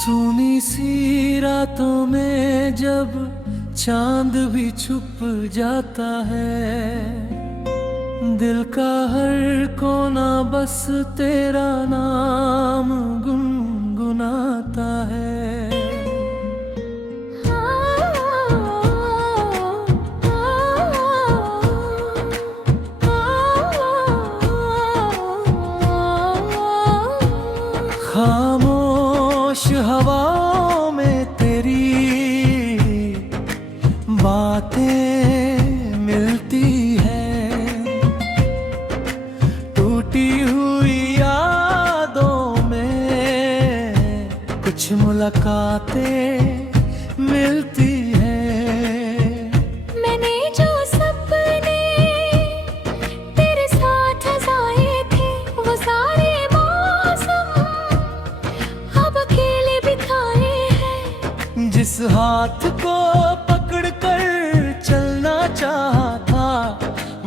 सूनी सी रातों में जब चांद भी छुप जाता है, दिल का हर कोना बस तेरा नाम गुनगुनाता है। खामोश हवाओं में तेरी बातें मिलती हैं, टूटी हुई यादों में कुछ मुलाकातें मिलती हैं। मैंने जो सपने तेरे साथ सजाए थे, वो सारे मौसम अब अकेले बिताए हैं। जिस हाथ को पकड़कर चलना चाहा था,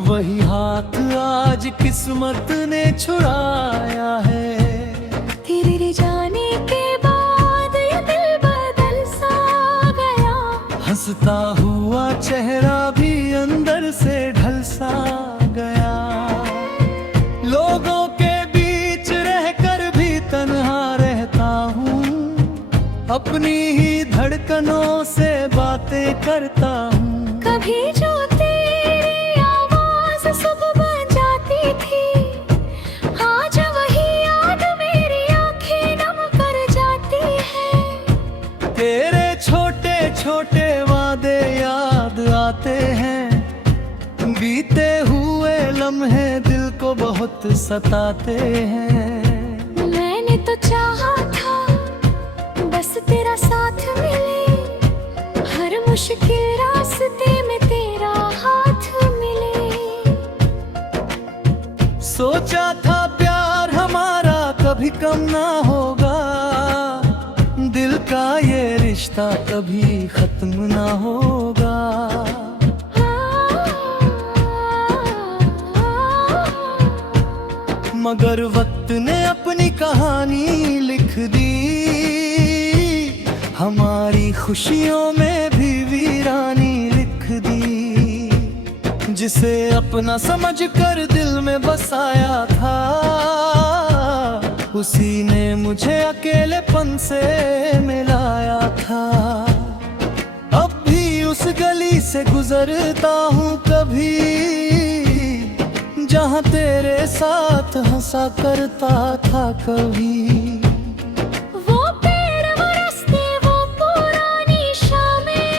वही हाथ आज किस्मत ने छुड़ाया है। तेरे जाने के बाद ये दिल बदल सा गया, हंसता हुआ चेहरा भी अंदर से ढल सा गया। लोगों के बीच रहकर भी तन्हा रहता हूँ, अपनी ही धड़कनों से बातें करता हूँ। कभी जो तेरी आवाज सुबह बन जाती थी, आज वही याद मेरी आंखें नम कर जाती है। तेरे छोटे छोटे वादे याद आते हैं, बीते हुए लम्हे दिल को बहुत सताते हैं। मैंने तो चाहा था बस तेरा साथ मिले, हर मुश्किल रास्ते में तेरा हाथ मिले। सोचा था प्यार हमारा कभी कम ना होगा, दिल का ये रिश्ता कभी खत्म ना होगा। मगर वक्त ने अपनी कहानी लिख दी, हमारी खुशियों में भी वीरानी लिख दी। जिसे अपना समझकर दिल में बसाया था, उसी ने मुझे अकेलेपन से मिलाया था। अब भी उस गली से गुजरता हूँ कभी, जहाँ तेरे साथ हंसा करता था कभी। वो पेड़ वो रास्ते वो पुरानी शामें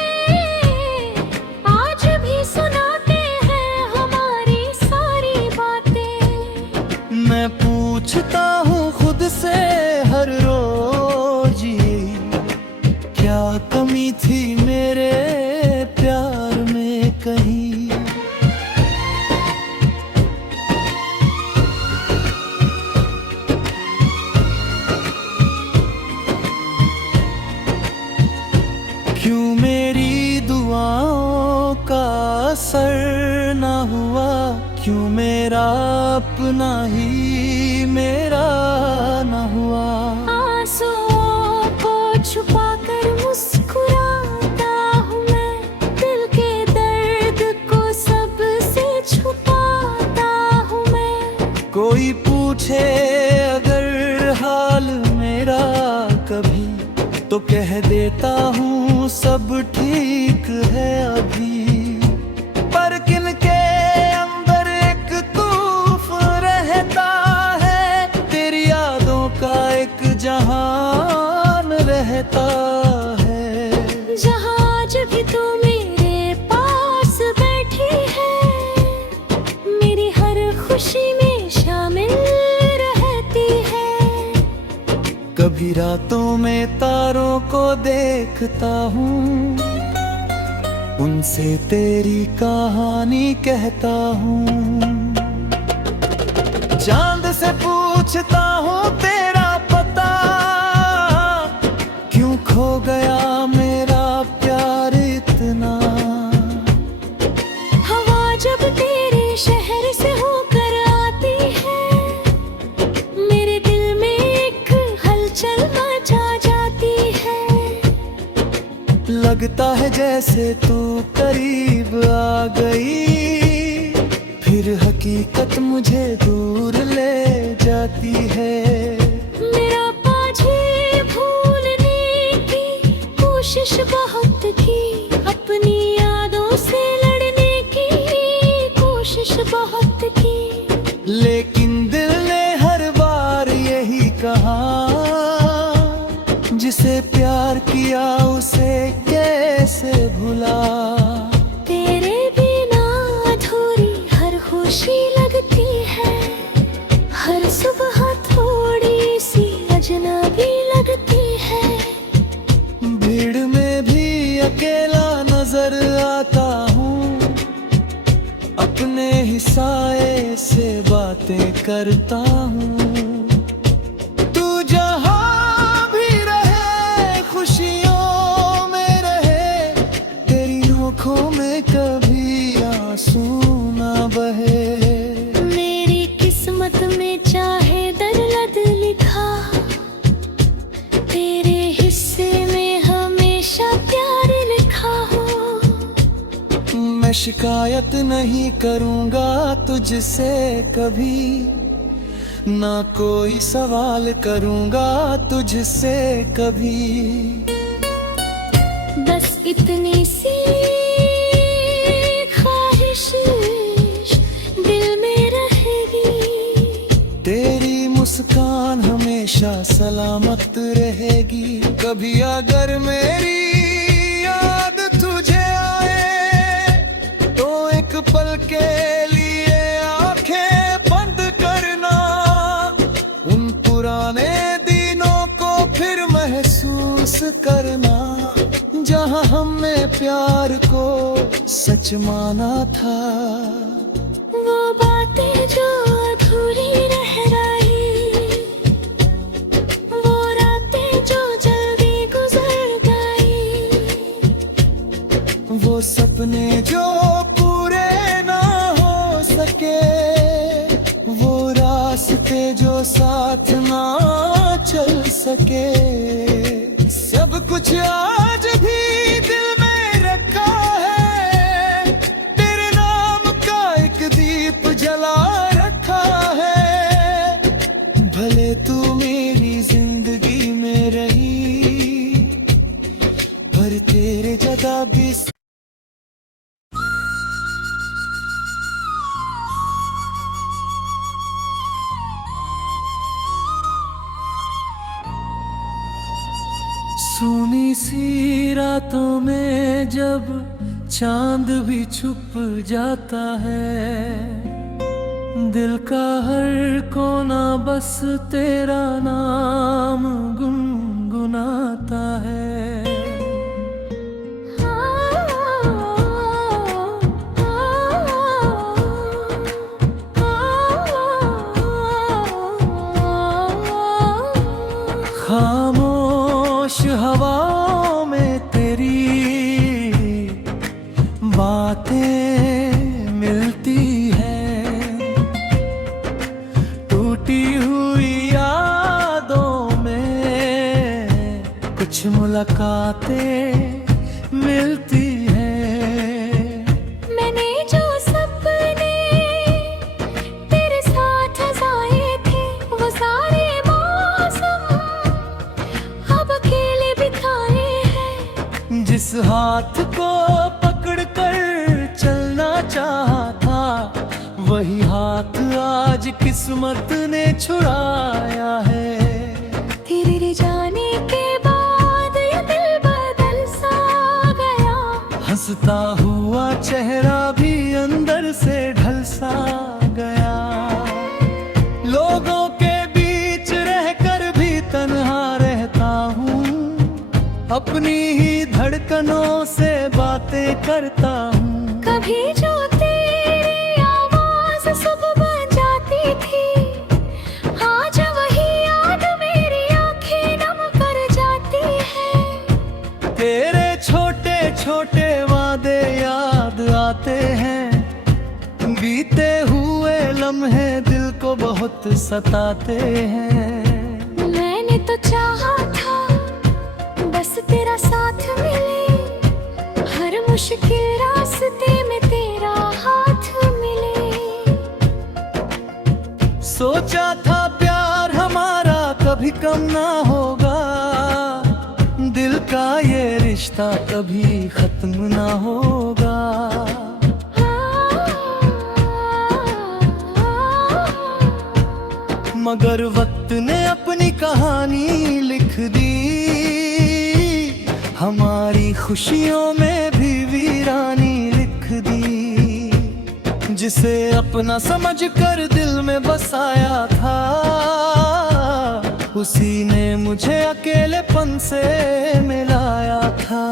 आज भी सुनाते हैं हमारी सारी बातें। मैं पूछता हूँ खुद से हर रोज ये, क्या कमी थी मेरे प्यार में कहीं। क्यों मेरी दुआओं का असर न हुआ, क्यों मेरा अपना ही मेरा न हुआ। आंसुओं को छुपा कर मुस्कुराता हूँ मैं, दिल के दर्द को सबसे छुपाता हूँ मैं। कोई पूछे अगर हाल मेरा कभी, तो कह देता हूँ सब ठीक है अभी। पर किन के अंदर एक तूफान रहता है, तेरी यादों का एक जहान रहता है। जहाँ आज भी तू मेरे पास बैठी है, मेरी हर खुशी में शामिल रहती है। कभी रातों में तारों को देखता हूँ, उनसे तेरी कहानी कहता हूँ। चांद से पूछता हूँ तेरा पता, क्यों खो गया मेरा प्यार इतना। हवा जब तेरे शहर से होकर आती है, मेरे दिल में एक हलचल मचा जाती लगता है जैसे तू करीब आ गई, फिर हकीकत मुझे दूर ले जाती है। मेरा पाझे भूलने की कोशिश बहुत की, अपनी यादों से लड़ने की कोशिश बहुत की, लेकिन दिल ने हर बार यही कहा, जिसे प्यार किया उसे कैसे भुला। तेरे बिना अधूरी हर खुशी लगती है, हर सुबह थोड़ी सी अजनबी लगती है। भीड़ में भी अकेला नजर आता हूँ, अपने ही साए से बातें करता हूँ। तू जहाँ भी रहे खुशियों में रहे, तेरी आँखों में कभी आंसू ना बहे। मेरी किस्मत में चाहे दर्द लिखा, तेरे हिस्से में हमेशा प्यार लिखा हो। मैं शिकायत नहीं करूँगा तुझसे कभी, ना कोई सवाल करूँगा तुझसे कभी। बस इतनी सी ख्वाहिश दिल में रहेगी, तेरी मुस्कान हमेशा सलामत रहेगी। कभी अगर मेरी याद तुझे आए, तो एक पल के लिए आंखें बंद करना, उन पुराने दिनों को फिर महसूस करना, जहां हमने प्यार को सच माना था। वो बातें जो अधूरी रह गई, वो रातें जो जल्दी गुजर गई, वो सपने जो पूरे ना हो सके, वो रास्ते जो साथ ना चल सके, सब कुछ आज भी दिल में रखा है। तेरे नाम का एक दीप जला रखा है, भले तू मेरी जिंदगी में रही, पर तेरे जगह भी सूनी सी रातों में जब चांद भी छुप जाता है, दिल का हर कोना बस तेरा नाम गुनगुनाता है। खामोश हवाओं में तेरी बातें मिलती हैं, टूटी हुई यादों में कुछ मुलाकातें मिलती हैं। मैंने जो सपने तेरे साथ सजाए थे, वो सारे मौसम अब अकेले बिताए हैं। जिस हाथ को पकड़ कर चलना चाहा था, वही हाथ आज किस्मत ने छुड़ाया है। तेरे जाने के बाद ये दिल बदल सा गया, हंसता हुआ चेहरा भी अंदर से ढल सा गया। लोगों के बीच रहकर भी तन्हा रहता हूँ, अपनी ही धड़कनों से बातें करता हूँ। कभी जो तेरी आवाज सुबह बन जाती थी, आज वही याद मेरी आंखें नम कर जाती है। तेरे छोटे छोटे वादे याद आते हैं, बीते हुए लम्हे दिल को बहुत सताते हैं। मैंने तो चाहा था बस तेरा साथ मिले, मुश्किल रास्ते में तेरा हाथ मिले। सोचा था प्यार हमारा कभी कम ना होगा, दिल का ये रिश्ता कभी खत्म ना होगा। मगर वक्त ने अपनी कहानी लिख दी, हमारी खुशियों में भी वीरानी लिख दी। जिसे अपना समझ कर दिल में बसाया था, उसी ने मुझे अकेलेपन से मिलाया था।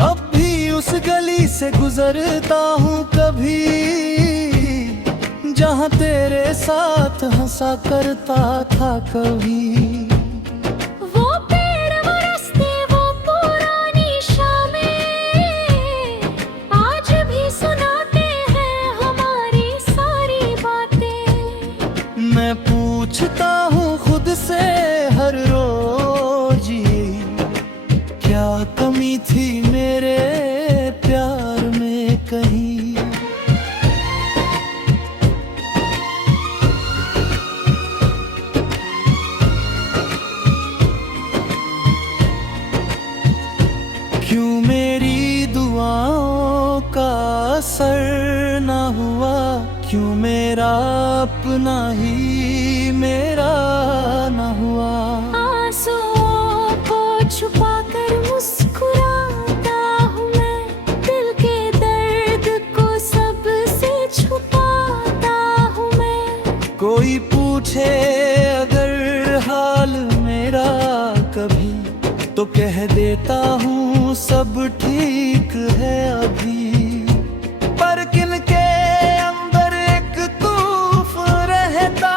अब भी उस गली से गुजरता हूँ कभी, जहाँ तेरे साथ हंसा करता था कभी। वो पेड़, वो रास्ते, वो पुरानी शामें आज भी सुनाते हैं हमारी सारी बातें। मैं पूछता हूँ खुद से हर रोज ये, क्या कमी थी मेरे प्यार में कहीं। क्यों मेरी दुआओं का असर ना हुआ, क्यों मेरा अपना ही मेरा ना हुआ। आंसुओं को छुपा कर मुस्कुराता हूँ मैं, दिल के दर्द को सबसे छुपाता हूँ मैं। कोई पूछे अगर हाल मेरा कभी, तो कह देता हूँ सब ठीक है अभी। पर किन के अंदर एक तूफान रहता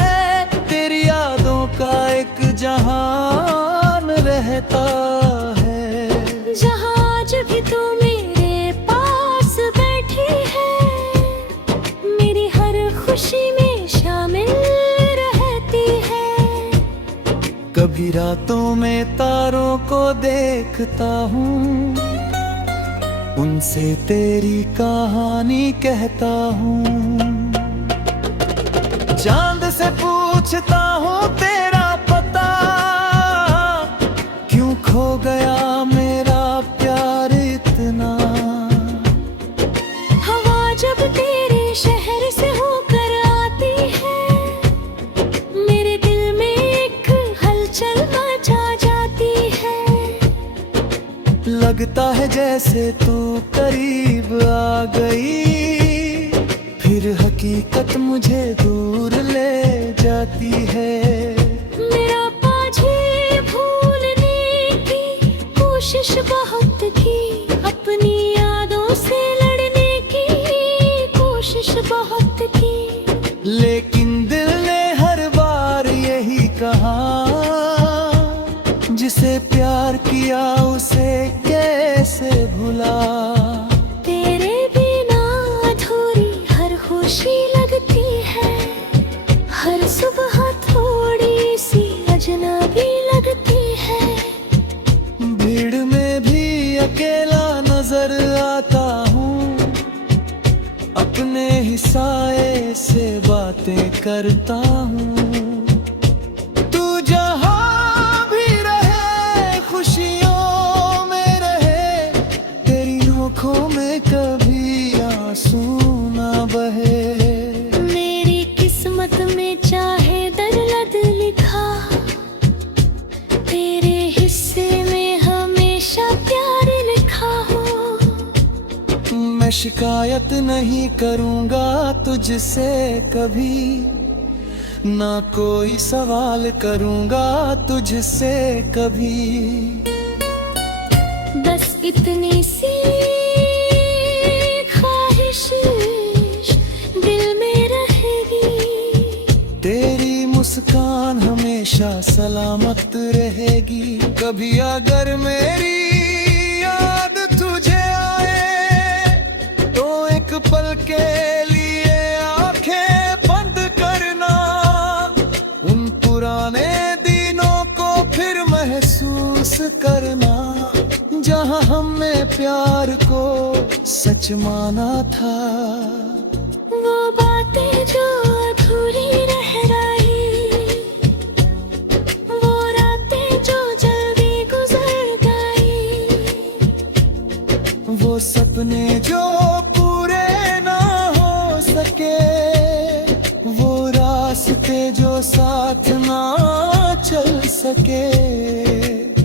है, तेरी यादों का एक जहान रहता है। जहाँ आज भी तू मेरे पास बैठी है, मेरी हर खुशी में शामिल रहती है। कभी रातों में तारों को देखता हूँ, उनसे तेरी कहानी कहता हूँ। चांद से पूछता हूँ तेरा पता, क्यों खो गया मेरा प्यार इतना। हवा जब तेरे शहर से होकर आती है, मेरे दिल में एक हलचल मचा जाती है। लगता है जैसे तू करीब आ गई, फिर हकीकत मुझे दूर ले जाती है। मेरा पाझे भूलने की कोशिश बहुत की, अपनी यादों से लड़ने की कोशिश बहुत की। लेकिन दिल ने हर बार यही कहा, जिसे प्यार किया उसे कैसे भुला। तेरे बिना अधूरी हर खुशी लगती है, हर सुबह थोड़ी सी अजनबी लगती है। भीड़ में भी अकेला नजर आता हूँ, अपने ही साए से बातें करता हूँ। तू जहाँ भी रहे खुशियों में रहे, तेरी आँखों में कभी आंसू ना बहे। मेरी किस्मत में चाहे दर्द लिखा, तेरे हिस्से में हमेशा प्यार लिखा हो। मैं शिकायत नहीं करूँगा तुझसे कभी, ना कोई सवाल करूँगा तुझसे कभी। बस इतनी सी ख्वाहिश दिल में रहेगी, तेरी मुस्कान हमेशा सलामत रहेगी। कभी अगर मेरी याद तुझे आए, तो एक पल के लिए आंखें बंद करना। उन पुराने दिनों को फिर महसूस करना, जहाँ हम में प्यार को सच माना था। वो बातें जो अधूरी रह रही, वो रातें जो जल्दी गुजर गई, वो सपने जो पूरे ना हो सके, वो रास्ते जो साथ ना चल सके,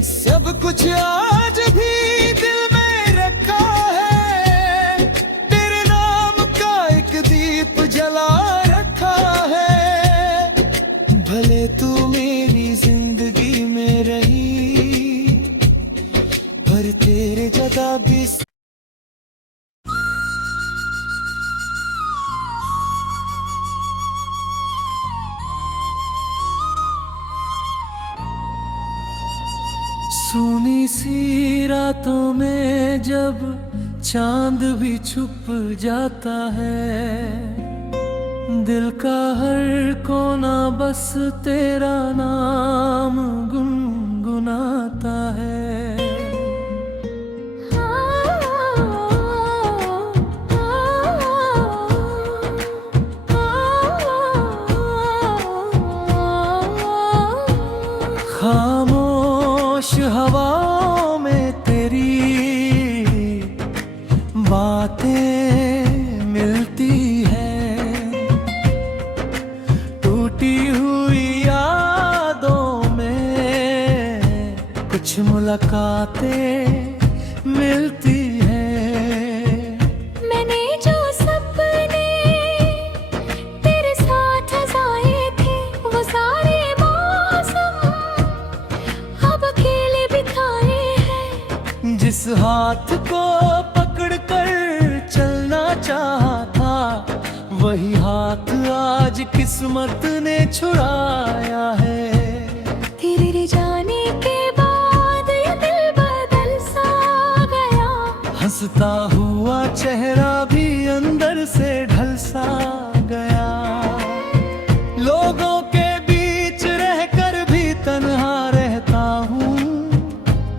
सब कुछ आज भी दिल में रखा है, तेरे नाम का एक दीप जला रखा है। भले तू मेरी जिंदगी में रही, पर तेरे जगह भी सूनी सी रातों में जब चांद भी छुप जाता है, दिल का हर कोना बस तेरा नाम गुनगुनाता है। खामोश हवाओं में तेरी बातें मिलती हैं, टूटी हुई यादों में कुछ मुलाकातें मिलती हैं। मैंने जो सपने तेरे साथ सजाए थे, वो सारे मौसम अब अकेले बिताए हैं। जिस हाथ को पकड़ कर चलना चाहा था, वही हाथ आज किस्मत ने छुड़ाया है। तेरे जाने के बाद ये दिल बदल सा गया, हंसता हुआ चेहरा भी अंदर से ढल सा गया। लोगों के बीच रहकर भी तन्हा रहता हूँ,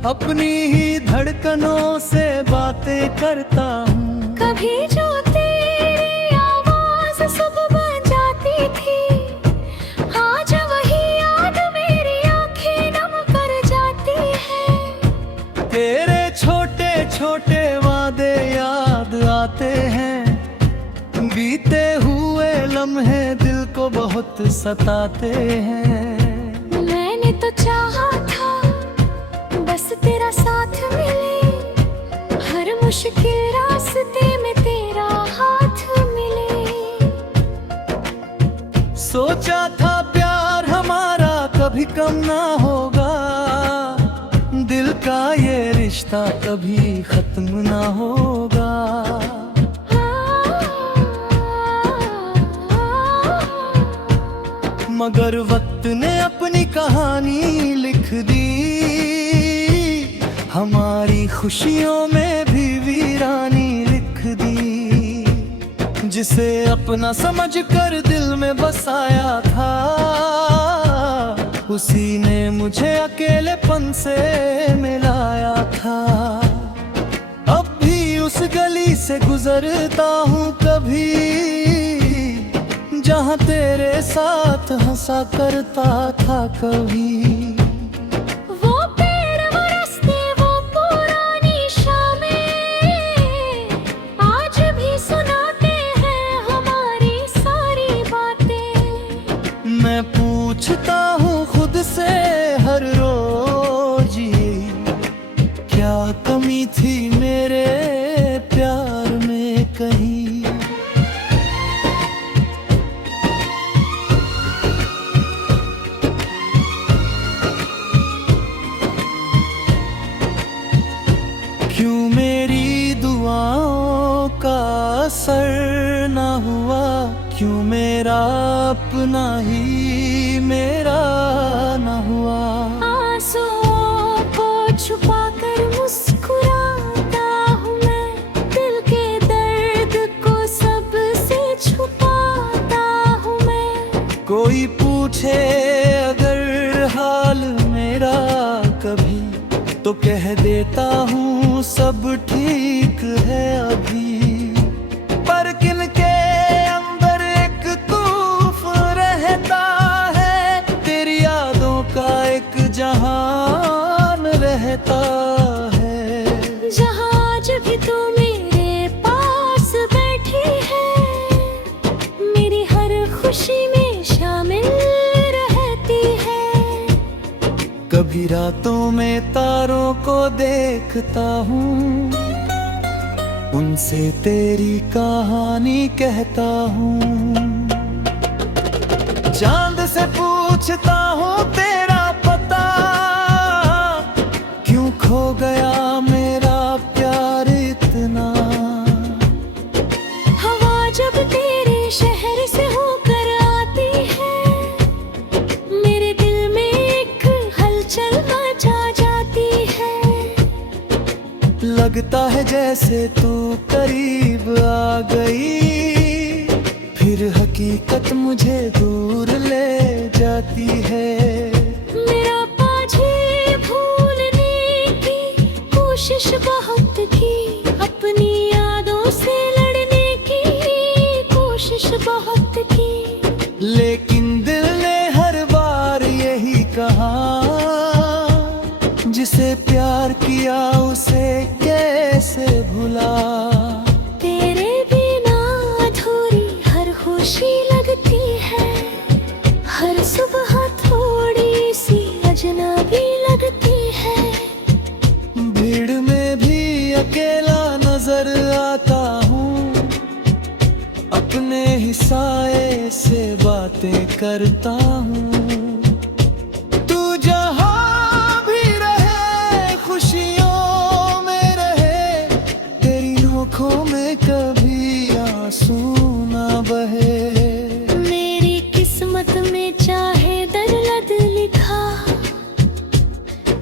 अपनी ही धड़कनों से बातें करता हूँ। कभी जो तेरी आवाज सुबह बन जाती थी, आज वही याद मेरी आंखें नम कर जाती है। तेरे छोटे छोटे वादे याद आते हैं, बीते हुए लम्हे दिल को बहुत सताते हैं। मैंने तो चाहा था बस तेरा साथ मिले, हर मुश्किल रास्ते में तेरा हाथ मिले। सोचा था प्यार हमारा कभी कम ना होगा, दिल का ये रिश्ता कभी खत्म ना होगा। मगर वक्त ने अपनी कहानी लिख दी, हमारी खुशियों में भी वीरानी लिख दी। जिसे अपना समझ कर दिल में बसाया था, उसी ने मुझे अकेलेपन से मिलाया था। अब भी उस गली से गुजरता हूँ कभी, जहाँ तेरे साथ हंसा करता था कभी। वो पेड़ वो रास्ते वो पुरानी शामें, आज भी सुनाते हैं हमारी सारी बातें। मैं पूछता हूँ खुद से हर रोज ये, क्या कमी थी मेरे प्यार में कहीं। क्यों मेरी दुआओं का असर ना हुआ, क्यों मेरा अपना ही मेरा ना हुआ। आंसुओं को छुपा कर मुस्कुराता हूँ मैं, दिल के दर्द को सबसे छुपाता हूँ मैं। कोई पूछे अगर हाल मेरा कभी, तो कह देता हूँ सब सब ठीक है अभी, पर किनके अंदर एक तूफान रहता है, तेरी यादों का एक जहान रहता है। जहाँ आज भी तू मेरे पास बैठी है, मेरी हर खुशी में शामिल रहती है। कभी रातों में तारों को देखता हूँ, उनसे तेरी कहानी कहता हूँ। चांद से पूछता हूँ तेरा पता, क्यों खो गया मेरा प्यार इतना। हवा जब तेरे शहर से होकर आती है, मेरे दिल में एक हलचल मचा जाती है। लगता है जैसे तू करीब आ गई, फिर हकीकत मुझे दूर ले जाती है। मेरा पाझे भूलने की कोशिश बहुत की, अपनी यादों से लड़ने की कोशिश बहुत की, लेकिन दिल ने हर बार यही कहा, जिसे प्यार किया उसे कैसे भुला। तेरे बिना अधूरी हर खुशी लगती है, हर सुबह थोड़ी सी अजनबी लगती है। भीड़ में भी अकेला नजर आता हूँ, अपने ही साए से बातें करता हूँ। तू जहाँ भी रहे खुशियों में रहे, तेरी आँखों में कभी आंसू ना बहे। मेरी किस्मत में चाहे दर्द लिखा,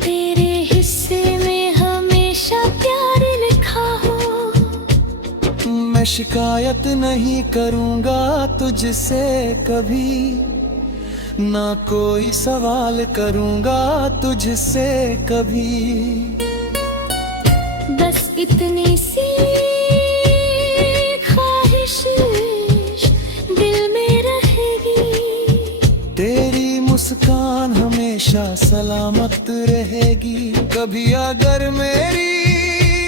तेरे हिस्से में हमेशा प्यार लिखा हो। मैं शिकायत नहीं करूँगा तुझसे कभी, ना कोई सवाल करूँगा तुझसे कभी। बस इतनी सी ख्वाहिश दिल में रहेगी, तेरी मुस्कान हमेशा सलामत रहेगी। कभी अगर मेरी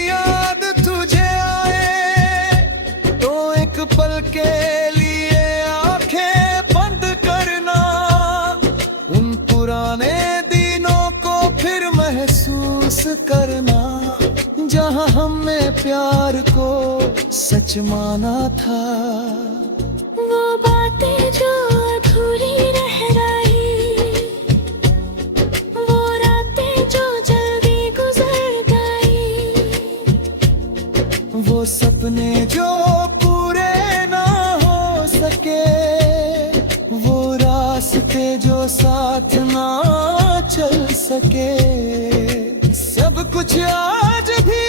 याद तुझे आए, तो एक पल के लिए आंखें बंद करना, उन पुराने दिनों को फिर महसूस करना, जहां हमने प्यार को सच माना था। वो बातें जो अधूरी रह गई, वो रातें जो जल्दी गुजर गई, वो सपने जो पूरे ना हो सके, वो रास्ते जो साथ ना चल सके, सब कुछ आज भी